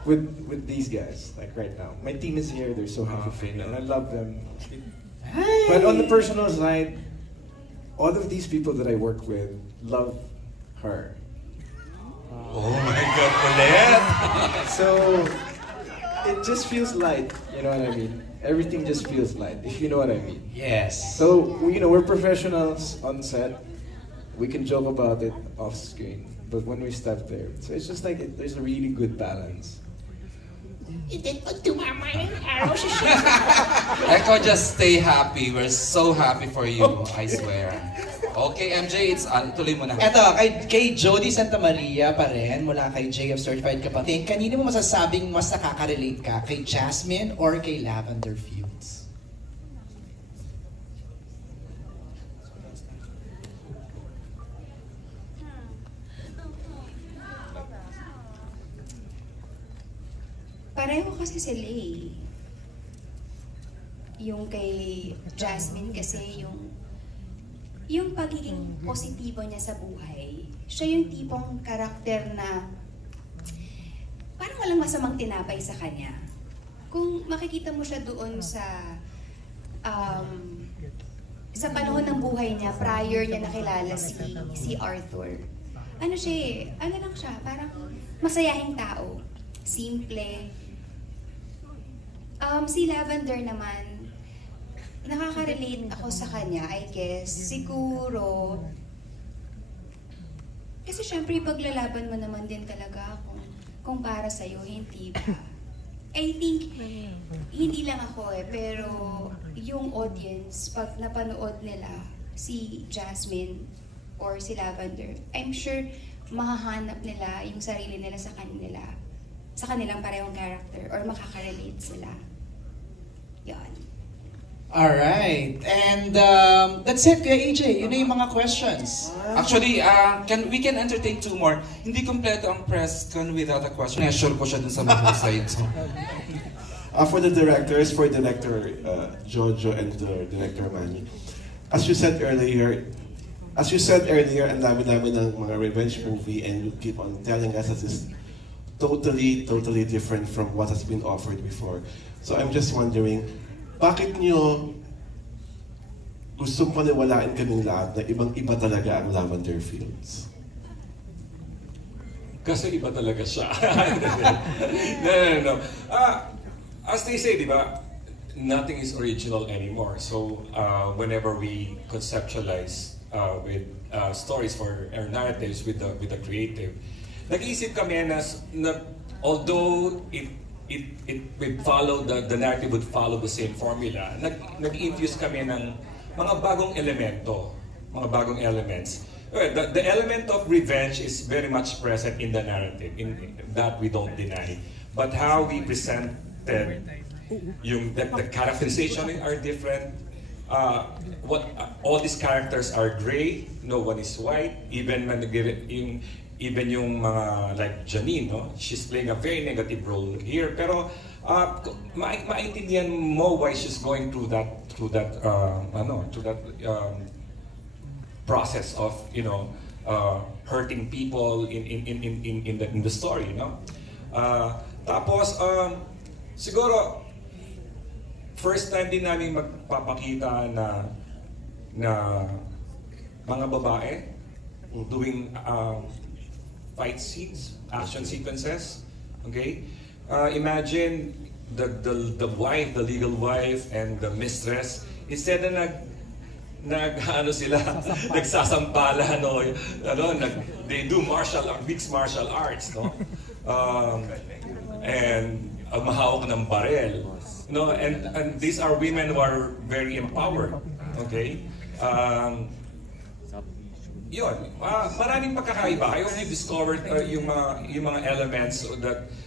with these guys, like right now. My team is here, they're so happy for me, and I love them. But on the personal side, all of these people that I work with love her. Oh my God, ulit! So, it just feels light, you know what I mean? Everything just feels light, if you know what I mean. Yes. So, we're professionals on set. We can joke about it off screen, but when we step there, so it's just like there's a really good balance. And then pag tumama ng araw sa siya. Echo, just stay happy. We're so happy for you, I swear. Okay, MJ, tuloy mo na. Eto, kay Jody Santa Maria pa rin, mula kay JF Certified Kapatid. Kanino mo masasabing mas nakaka-relate ka? Kay Jasmine or kay Lavender Fields? Pareho kasi sila eh. Yung kay Jasmine kasi yung pagiging positibo niya sa buhay. Siya yung tipong karakter na parang walang masamang tinapay sa kanya. Kung makikita mo siya doon sa panahon ng buhay niya, prior niya nakilala si Arthur. ano siya eh, ano lang siya, parang masayahing tao. Simple. Si Lavender naman, nakaka-relate ako sa kanya, I guess. Siguro, kasi syempre paglalaban mo naman din talaga kung para sa'yo, hindi ba? I think, hindi lang ako pero yung audience, pag napanood nila si Jasmine or si Lavender, I'm sure mahahanap nila yung sarili nila sa kanilang parehong character or makaka-relate sila. Yan. Alright. And that's it, Kuya AJ. Yun na yung mga questions. Actually, we can entertain 2 more. Hindi kompleto ang press con without a question. Measure ko siya dun sa mga slides. For the directors, for Director Jojo and the Director Manny, as you said earlier, ang dami-dami ng mga revenge movie, and you keep on telling us that it's totally different from what has been offered before. So I'm just wondering, bakit nyo gustong paniwalaan kaming lahat na ibang-iba talaga ang Lavender Fields? Kasi iba talaga siya. No. As they say, di ba, nothing is original anymore. So whenever we conceptualize with stories for our narratives with the creative, nag-iisip kami na although it would follow, the narrative would follow the same formula, nag-infuse kami ng mga bagong elemento, mga bagong elements. The element of revenge is very much present in the narrative, in that we don't deny. But how we presented the characterization are different. All these characters are gray, no one is white, even yung mga like Janine, no? She's playing a very negative role here, pero maintindihan mo why she's going through that process of hurting people in the story, no? Tapos siguro first time din namin magpapakita na mga babae doing fight scenes, action sequences. Okay, imagine the wife, the legal wife, and the mistress. Instead na nagsasampalan, they do mixed martial arts, no? And mahawak ng barel, no? And these are women who are very empowered. Okay. Yun, maraming pagkakaiba. I only discovered yung mga elements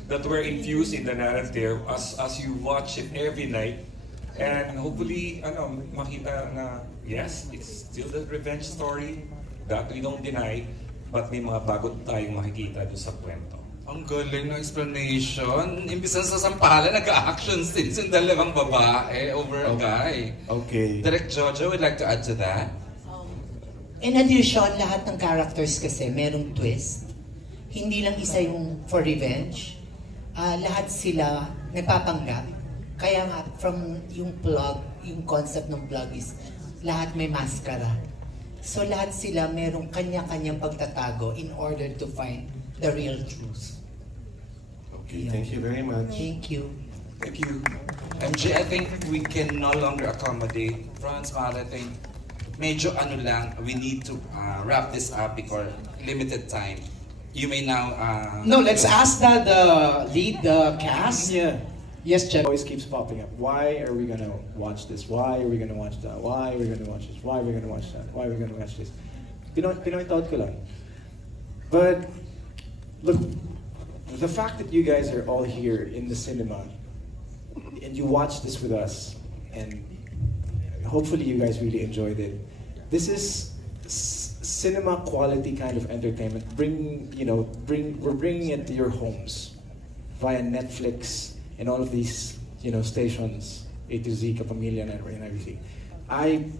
that were infused in the narrative as you watch it every night, and hopefully makita na yes, it's still the revenge story that we don't deny, but may mga bago tayong makikita doon sa kwento. Ang galing ng explanation. Imbis na sa sampalan, nag-action scenes yung dalawang babae over a guy. Okay. Direct Jojo would like to add to that. In addition, lahat ng characters kasi merong twist. Hindi lang isa yung for revenge. Lahat sila nagpapanggap. Kaya nga, from yung plug, yung concept ng plug is lahat may maskara. So lahat sila merong kanya-kanyang pagtatago in order to find the real truth. Okay, thank you very much. Thank you. Thank you. MJ, I think we can no longer accommodate. Franz, I think medyo lang, we need to wrap this up because limited time. You may now... No, let's ask the lead cast. Yeah. Yes, Jeff. Always keeps popping up. Why are we gonna watch this? Why are we gonna watch that? Why are we gonna watch this? Why are we gonna watch that? Why are we gonna watch this? Pinoy thought ko lang. But, look, the fact that you guys are all here in the cinema and you watch this with us, and hopefully you guys really enjoyed it. This is cinema quality kind of entertainment. We're bringing it to your homes via Netflix and all of these, stations, A to Z, Kapamilya, and everything. I'm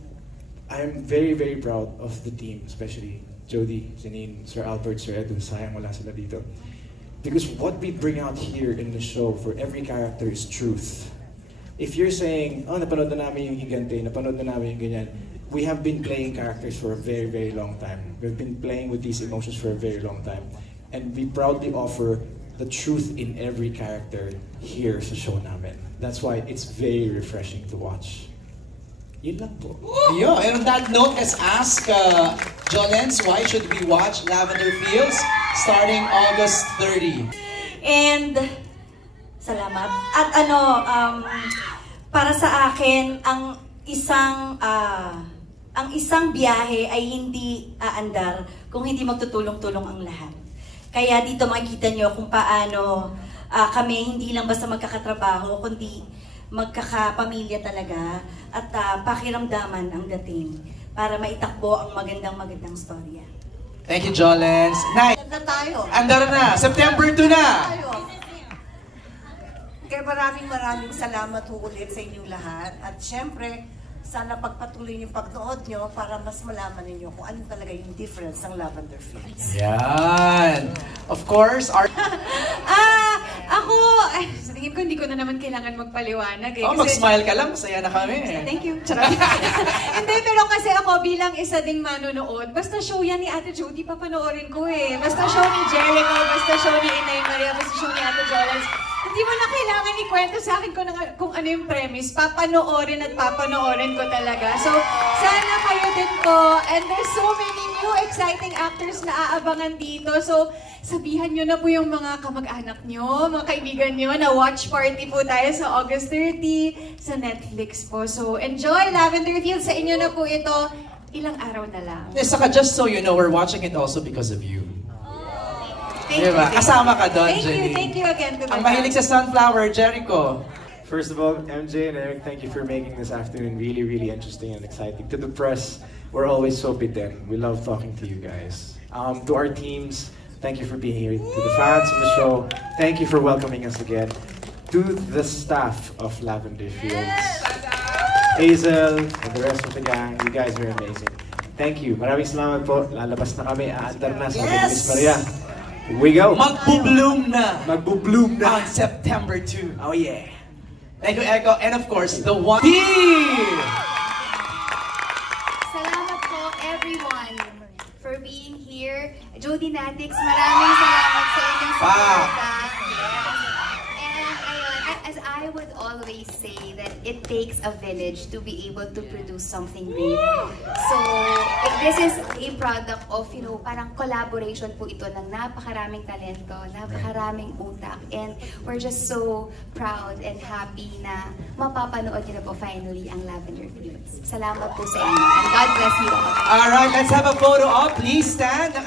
very, very proud of the team, especially Jody, Janine, Sir Albert, Sir Edu. Sayang wala sila dito. Because what we bring out here in the show for every character is truth. If you're saying, napanood na namin yung Higante, napanood na namin yung ganyan, we have been playing characters for a very, very long time. We've been playing with these emotions for a very long time. And we proudly offer the truth in every character here sa show namin. That's why it's very refreshing to watch. Yun lang po. Yo, and on that note, let's ask Jolens, why should we watch Lavender Fields starting August 30? And salamat. At para sa akin, ang isang biyahe ay hindi aandar kung hindi magtutulong-tulong ang lahat. Kaya dito makikita nyo kung paano kami hindi lang basta magkakatrabaho, kundi magkakapamilya talaga at pakiramdaman ang dating para maitakbo ang magandang storya. Thank you, Jolens. Night. Na tayo. Andar na. September 2 na. Kaya maraming salamat ulit sa inyong lahat. At syempre, sana pagpatuloy yung pagnood nyo para mas malaman ninyo kung ano talaga yung difference ng Lavender Fields. Yan. Of course, our... Ako, sa tingin ko hindi ko na naman kailangan magpaliwanag eh. Oh, mag-smile ka lang, masaya na kami. Thank you. Charot. Hindi, pero kasi ako bilang isa ding manonood, basta show yan ni Ate Jody, papanoorin ko eh. Basta show ni Jericho, basta show ni Inay Maria, basta show ni Ate Jolens. Hindi mo na kailangan ikwento sa akin kung ano yung premise. Papanoorin at papanoorin ko talaga. So, sana kayo din po. And there's so many new exciting actors na aabangan dito. So, sabihan nyo na po yung mga kamag-anak nyo, mga kaibigan nyo, na watch party po tayo sa August 30 sa Netflix po. So, enjoy Lavender Fields. Sa inyo na po ito. Ilang araw na lang. Saka just so you know, we're watching it also because of you. Thank you. Kasama ka doon, Jenny. Thank you again to my Ang mahilig sa Sunflower, Jericho. First of all, MJ and Eric, thank you for making this afternoon really, really interesting and exciting. To the press, we're always so bitten. We love talking to you guys. To our teams, thank you for being here. To the fans of the show, thank you for welcoming us again. To the staff of Lavender Fields, Hazel, and the rest of the gang, you guys are amazing. Thank you. Maraming salamat po. Lalabas na kami. Aandar na sa Miss Maria. We go. Magbo-bloom na. Magbo-bloom na. On September 2. Oh yeah. Thank you, Echo. And of course, the one... Salamat po, everyone, for being here. Jody Natix, maraming salamat sa inyong suporta. And ayun, as I would always say, that it takes a village to be able to produce something great. So, this is a product of, parang collaboration po ito ng napakaraming talento, napakaraming utak. And we're just so proud and happy na mapapanood nyo na po finally ang Lavender Fields. Salamat po sa inyo. And God bless you all. Alright, let's have a photo op. Please stand.